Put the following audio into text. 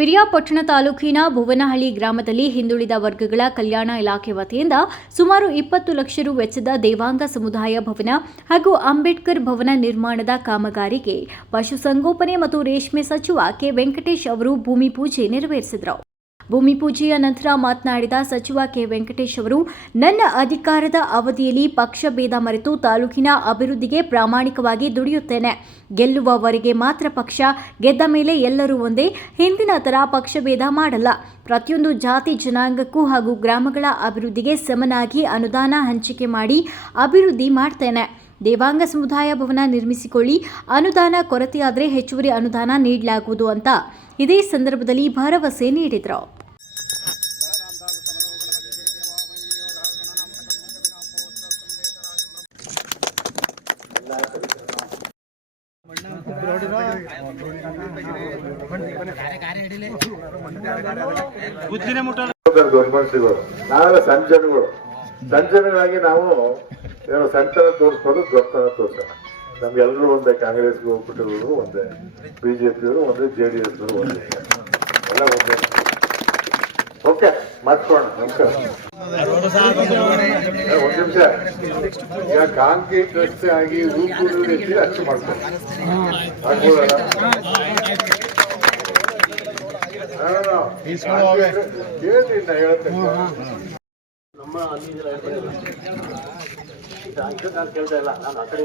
ಪಿರಿಯಾಪಟ್ಟಣ ತಾಲೂಕಿನ ಭುವನಹಳ್ಳಿ ಗ್ರಾಮದಲ್ಲಿ ಹಿಂದುಳಿದ ವರ್ಗಗಳ ಕಲ್ಯಾಣ ಇಲಾಖೆ ವತಿಯಿಂದ ಸುಮಾರು ಇಪ್ಪತ್ತು ಲಕ್ಷ ರು ವೆಚ್ಚದ ದೇವಾಂಗ ಸಮುದಾಯ ಭವನ ಹಾಗೂ ಅಂಬೇಡ್ಕರ್ ಭವನ ನಿರ್ಮಾಣದ ಕಾಮಗಾರಿಗೆ ಪಶುಸಂಗೋಪನೆ ಮತ್ತು ರೇಷ್ಮೆ ಸಚಿವ ಕೆ ವೆಂಕಟೇಶ್ ಅವರು ಭೂಮಿ ಪೂಜೆ ನೆರವೇರಿಸಿದರು. ಭೂಮಿ ಪೂಜೆಯ ನಂತರ ಮಾತನಾಡಿದ ಸಚಿವ ಕೆ ವೆಂಕಟೇಶ್ ಅವರು, ನನ್ನ ಅಧಿಕಾರದ ಅವಧಿಯಲ್ಲಿ ಪಕ್ಷ ಭೇದ ಮರೆತು ತಾಲೂಕಿನ ಅಭಿವೃದ್ಧಿಗೆ ಪ್ರಾಮಾಣಿಕವಾಗಿ ದುಡಿಯುತ್ತೇನೆ. ಗೆಲ್ಲುವವರೆಗೆ ಮಾತ್ರ ಪಕ್ಷ ಗೆದ್ದ ಮೇಲೆ ಎಲ್ಲರೂ ಒಂದೇ, ಹಿಂದಿನ ತರ ಪಕ್ಷಭೇದ ಮಾಡಲ್ಲ. ಪ್ರತಿಯೊಂದು ಜಾತಿ ಜನಾಂಗಕ್ಕೂ ಹಾಗೂ ಗ್ರಾಮಗಳ ಅಭಿವೃದ್ಧಿಗೆ ಸಮನಾಗಿ ಅನುದಾನ ಹಂಚಿಕೆ ಮಾಡಿ ಅಭಿವೃದ್ಧಿ ಮಾಡ್ತೇನೆ. ದೇವಾಂಗ ಸಮುದಾಯ ಭವನ ನಿರ್ಮಿಸಿಕೊಳ್ಳಿ, ಅನುದಾನ ಕೊರತೆಯಾದರೆ ಹೆಚ್ಚುವರಿ ಅನುದಾನ ನೀಡಲಾಗುವುದು ಅಂತ ಇದೇ ಸಂದರ್ಭದಲ್ಲಿ ಭರವಸೆ ನೀಡಿದರು. ಮನುಷ್ಯಗಳು ನಾವೆಲ್ಲ ಸಣ್ಣ ಜನಗಳು ನಾವು ಏನೋ ಸಣ್ಣತನ ತೋರಿಸ್ಬೋದು ದೊಡ್ಡತನ ತೋರಿಸೋಣ ನಮ್ಗೆಲ್ಲರೂ ಒಂದೇ ಕಾಂಗ್ರೆಸ್ಗೆ ಹೋಗ್ಬಿಟ್ಟಿರೋರು ಒಂದೇ, ಬಿಜೆಪಿಯವರು ಒಂದೇ, ಜೆ ಡಿ ಎಸ್ ಒಂದೇ. ಎಲ್ಲ ಒಂದೇ. ಓಕೆ ಏ, ಒಂದ್ ನಿಮಿಷ. ಈಗ ಕಾಂಕ್ರೀಟ್ ರಸ್ತೆ ಆಗಿ ಹೂಕೂರು ರೀತಿ ಅಷ್ಟು ಮಾಡ್ಕೊಂಡು ಆಗ್ಬೋದಲ್ಲ ಕೇಳಿ ನಮ್ಮ ಅಲ್ಲಿ ಕೇಳ್ತಾ ಇಲ್ಲ. ನಾನು ಆ ಕಡೆ.